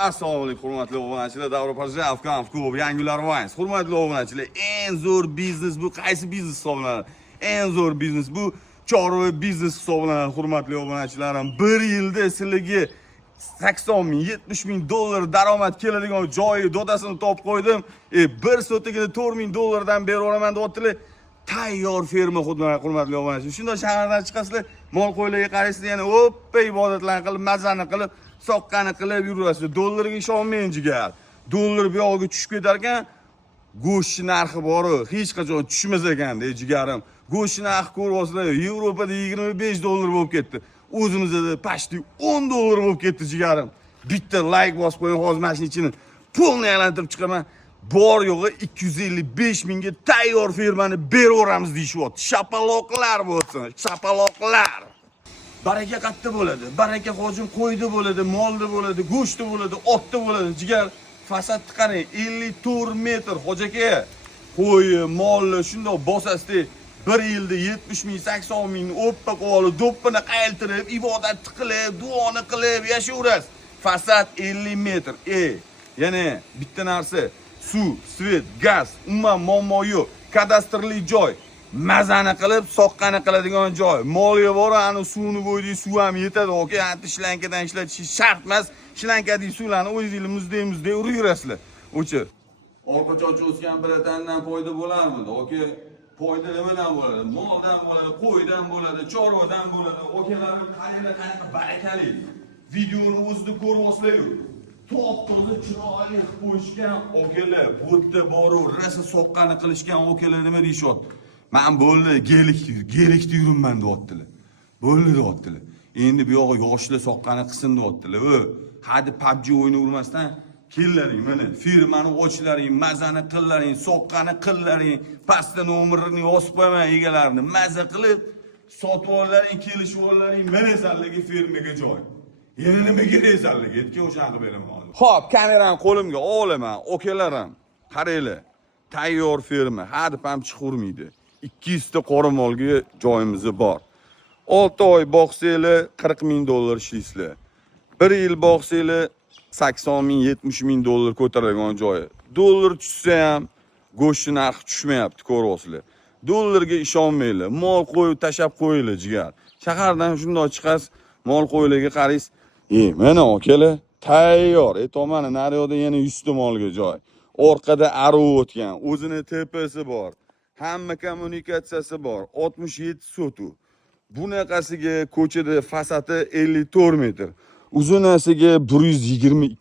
Assalomu alaykum hurmatli obunachilar. Davra Parjayev klub Yangilar Wines. Hurmatli obunachilar, eng zo'r biznes bu qaysi biznes hisoblanadi? Eng zo'r biznes bu chorva biznes hisoblanadi hurmatli obunachilarim. 1 yilda sizlarga 80 ming, 70 ming dollar daromad keladigan joyi dodasini topib qo'ydim. Bir sotigida 4 ming dollardan beraveraman deyaptilar. Tayyor ferma hurmatli obunachilar. Shunday shahardan chiqasizlar, mol qo'ylarga qaraysizlar, yana o'ppa ibodatlarni qilib, mazani qilib, soqqani qilib yurasizlar. Dollarga ishonmang jigar. Dollar bu yoqqa tushib ketar ekan, go'sht narxi bor, hech qachon tushmas ekan-da jigarim. Go'sht narxi ko'ryapsizlar, Yevropada 25 dollar bo'lib ketdi. O'zimizda pashti 10 dollar bo'lib ketdi jigarim. Bitta like bosib qo'ying, hozir mana shuning ichini pulni aylantirib chiqaman. Bor yo'g'i 255 mingga tayyor fermani beraveramiz deyishyapti. Shapaloqlar bo'lsin, shapaloqlar. Baraka qayerda bo'ladi? Baraka hojim qo'yda bo'ladi, molda bo'ladi, go'shtda bo'ladi, otda bo'ladi. Jigar fasadni qarang, 54 metr hojaka. Qo'y, molni shundoq bosasizda 1 yilda 70 ming, 80 ming o'ppa qolib, do'ppini qayiltirib, ibodat qilib, duoni qilib yashayverasiz. Fasad 50 metr. Yana bitta narsa, suv, svet, gaz, umuman muammo yo'q. Kadastrli joy. Mazani qilib, soqqani qiladigan joy. Molga bor, ani suvni bo'ydek suv ham yetadi. Oke, anti shlankadan ishlatish shart emas. Shlankadagi suvlarni o'zingizlar muzday urib yurasizlar. O'chi. Orqachochi o'sgan biratandan foyda bo'larmidi? Oke, foyda nimadan bo'ladi? Moldan bo'ladi, qo'ydan bo'ladi, chorvadan bo'ladi. Okalarim qaranglar qanaqa barakali. Videoni o'zida ko'ryapsizlar-ku. Top-toza chiroyli qilib qo'yishgan okalar, bu yerda boru rosa soqqani qilishgan okalar nima deyishyapti? Men bo'ldi, gelikda yuribman deyaptilar. Bo'ldi deyaptilar. Endi bu yo'g'i yoshlar soqqani qilsin deyaptilar. Hadi PUBG o'yini urmasdan kellaring, mana firmani ochlaring, mazani qillaring, soqqani qillaring, pastda nomerini yozib qo'yaman egalarini, maza qilib sotib olaring, kelishib olaring, mana sizlarga firmaga joy. Yana nima kerak sizlarga? Aytgan o'shani qilib beraman. Xo'p, kamerani qo'limga olaman, okalarim. Qaranglar. Tayyor firma, hadi ham chiqurmaydi. 200 ta qoramolga joyimiz bor. 6 oy boqsanglar 40 ming dollar ishlaysizlar. 1 yil boqsanglar 80 ming, 70 ming dollar ko'taradigan joyi. Dollar tushsa ham go'sht narxi tushmayapti, ko'ryapsizlar. Dollarga ishonmanglar. Mol qo'yib tashab qo'yinglar jigar. Shahardan shunday chiqasiz, mol qo'ylarga qaraysiz. Mana okalar tayyor. Tomoni naryoqda yana 100 ta molga joy. Orqada arov o'tgan, o'zini tepasi bor. Hamma kommunikatsiyasi bor. 67 sotu. Bunaqasiga ko'chada fasadi 54 metr. Uzunasiga 122 metr.